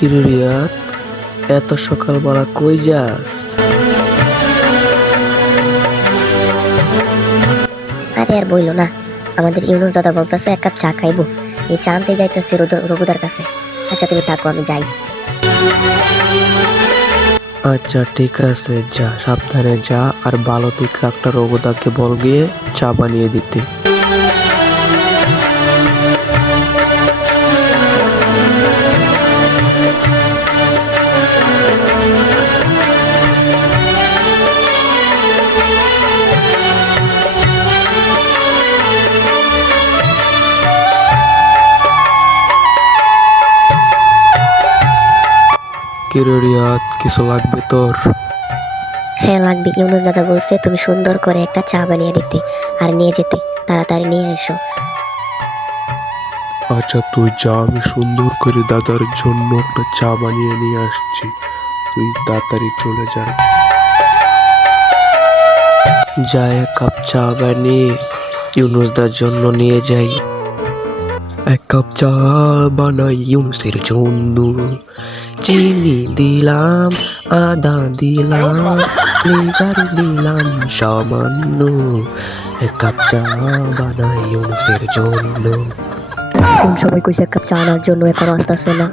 কিরে রিয়াদ, এত সকালবেলা কই যাস? আরে আর বইলো না, আমাদের ইউনুস দাদা বলতেছে এক কাপ চা খাইবো। এই চা আনতে যাইতেছি রঘুদার কাছে। আচ্ছা তুমি থাকো, আমি যাই। আচ্ছা ঠিক আছে, যা, সাবধানে যা, আর ভালো থেকে একটা রঘুদাকে বল গিয়ে চা বানিয়ে দিতে। কিরে রিয়াদ, কিছু লাগবে তোর? হ্যাঁ লাগবে, ইউনুস দাদা বলছে তুমি সুন্দর করে একটা চা বানিয়ে দিতে আর নিয়ে যেতে। তাড়াতাড়ি নিয়ে এসো। আচ্ছা তুই যা, আমি সুন্দর করে দাদার জন্য একটা চা বানিয়ে নিয়ে আসছি, তুই তাড়াতাড়ি চলে যা। যা, এক কাপ চা বানিয়ে ইউনুসদার জন্য নিয়ে যাই। এক কাপ চা বানাই ইউনুসের জন্য, চিনি দিলাম, আদা দিলাম, লিভার দিলাম সামান্য। এক কাপ চা বানাই ইউনুসের জন্য। কোন সময় কইছে এক কাপ চা আনার জন্য, এখনো আসতেছে না।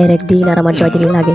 এর একদিন আর আমার 6 দিন লাগে।